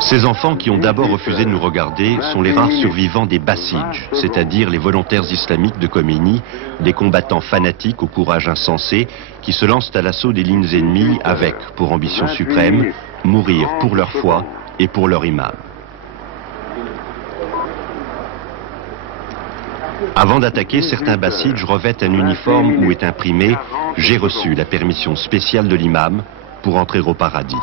Ces enfants qui ont d'abord refusé de nous regarder sont les rares survivants des Basij, c'est-à-dire les volontaires islamiques de Khomeini, des combattants fanatiques au courage insensé qui se lancent à l'assaut des lignes ennemies avec, pour ambition suprême, mourir pour leur foi et pour leur imam. Avant d'attaquer, certains Basij revêtent un uniforme où est imprimé « J'ai reçu la permission spéciale de l'imam pour entrer au paradis ».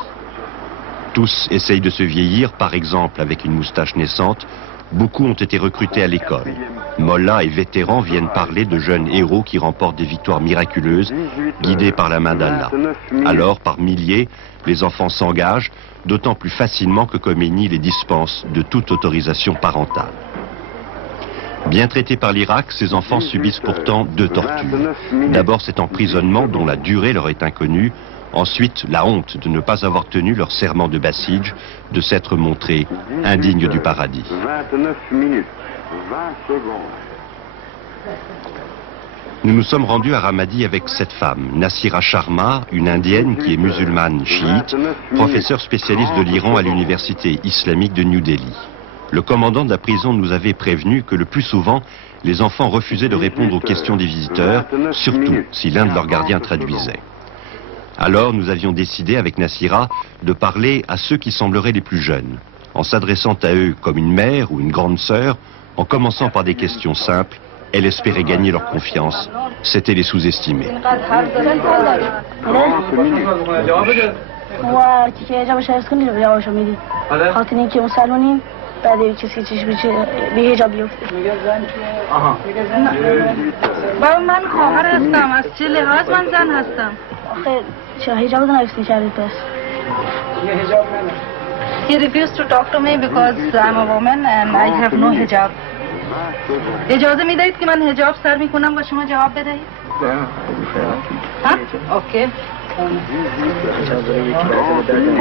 Tous essayent de se vieillir, par exemple avec une moustache naissante. Beaucoup ont été recrutés à l'école. Mollahs et vétérans viennent parler de jeunes héros qui remportent des victoires miraculeuses, guidés par la main d'Allah. Alors, par milliers, les enfants s'engagent, d'autant plus facilement que Khomeini les dispense de toute autorisation parentale. Bien traités par l'Irak, ces enfants subissent pourtant deux tortures. D'abord cet emprisonnement dont la durée leur est inconnue. Ensuite, la honte de ne pas avoir tenu leur serment de Basij, de s'être montrés indignes du paradis. 29 minutes, 20 secondes. Nous nous sommes rendus à Ramadi avec cette femme, Nassira Sharma, une indienne qui est musulmane chiite, professeure spécialiste de l'Iran à l'université islamique de New Delhi. Le commandant de la prison nous avait prévenu que le plus souvent, les enfants refusaient de répondre aux questions des visiteurs, surtout si l'un de leurs gardiens traduisait. Alors nous avions décidé avec Nassira de parler à ceux qui sembleraient les plus jeunes, en s'adressant à eux comme une mère ou une grande sœur, en commençant par des questions simples. Elle espérait gagner leur confiance, c'était les sous-estimer. He refused to talk to me because I'm a woman and I have no hijab. اجازه میدهید که من حجاب سر میکنم و شما جواب بدهید؟ ها؟ اوکی.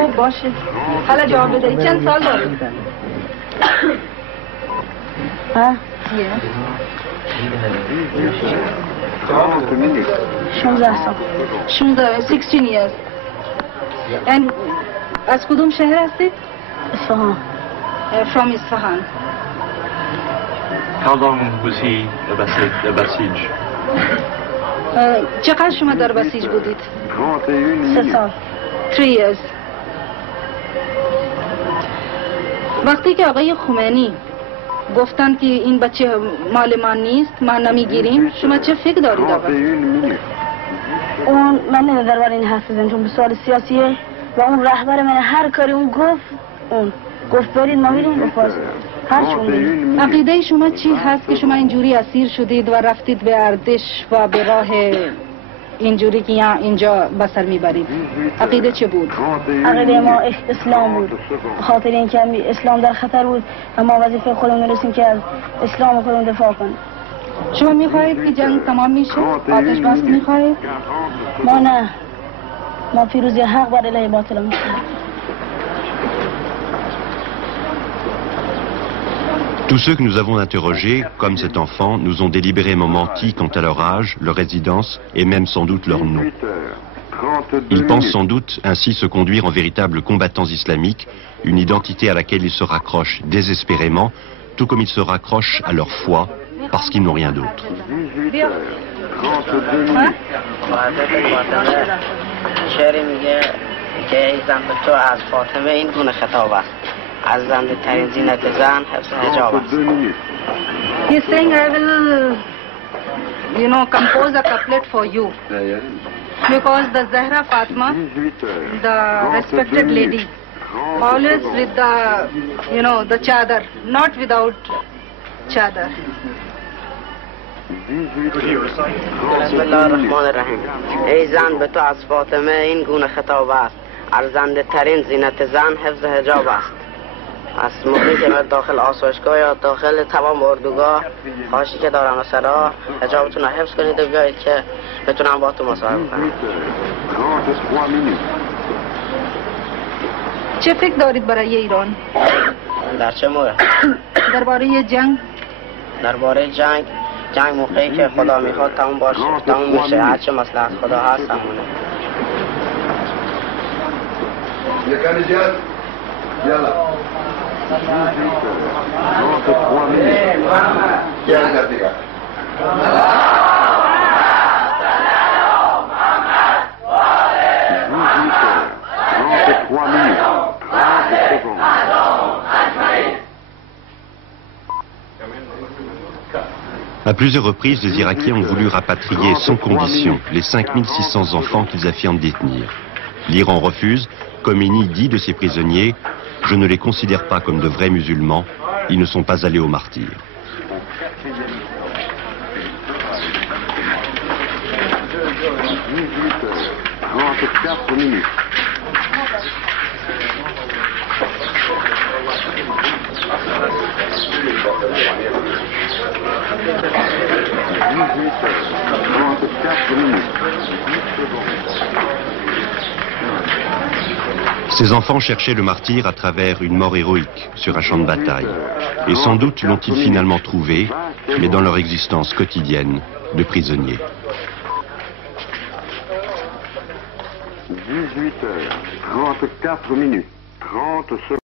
خوب باشه. حالا جواب بدهید. چند سال دارید؟ ها؟ 16 سال. 16 years. And از کدوم شهر هستید؟ اصفهان. From Isfahan. How long was he a Basij? چقدر شما در بسیج بودید؟ 3 سال. 3 years. وقتی که آقای خمینی گفتن که این بچه مال ما نیست، ما نمیگیریم، شما چه فکر دارید آقا؟ اون من نمیدار برای این حرف بزنم چون به سوال سیاسیه و اون رهبر من هر کاری اون گفت برید ما میریم گفت عقیده شما چی هست که شما اینجوری اسیر شدید و رفتید به ارتش و به راه اینجوری که اینجا بسر میبرید؟ عقیده چه بود؟ عقیده ما اسلام بود، خاطر اینکه اسلام در خطر بود و ما وظیفه خودمون می‌رسیم که از اسلام خودمون دفاع کنیم. شما میخواهید که جنگ تمام میشه؟ آتش بس میخواهید؟ ما نه، ما پیروزی حق بر علیه باطل میخواهیم. Tous ceux que nous avons interrogés, comme cet enfant, nous ont délibérément menti quant à leur âge, leur résidence et même sans doute leur nom. Ils pensent sans doute ainsi se conduire en véritables combattants islamiques, une identité à laquelle ils se raccrochent désespérément, tout comme ils se raccrochent à leur foi, parce qu'ils n'ont rien d'autre. He's saying I will, compose a couplet for you. Because the Zahra Fatima, the respected lady, always with the, the chadar, not without chadar. Bismillahirrahmanirrahim. ای زن به تو از فاطمه این گونه خطاب است. ارزنده ترین زینت زن حفظ حجاب است. از موقعی که من داخل آسایشگاه یا داخل تمام اردوگاه خواهشی که دارم و سرا حجابتون رو حفظ کنید و بیایید که بتونم با تو مصاحبه کنم. چه فکر دارید برای ایران؟ در چه مورد؟ درباره جنگ؟ درباره جنگ موقعی که خدا میخواد تموم باشه، تموم میشه. هر چه مصلحت خدا هست تمومه. 33 minutes. 33 minutes. 30 secondes. À plusieurs reprises, les Irakiens ont voulu rapatrier sans condition les 5600 enfants qu'ils affirment détenir. L'Iran refuse. Khomeini dit de ces prisonniers « Je ne les considère pas comme de vrais musulmans, ils ne sont pas allés au martyre ». 34 minutes. Ces enfants cherchaient le martyre à travers une mort héroïque sur un champ de bataille. Et sans doute l'ont-ils finalement trouvé, mais dans leur existence quotidienne de prisonniers. 18h, 34 minutes, 30 secondes.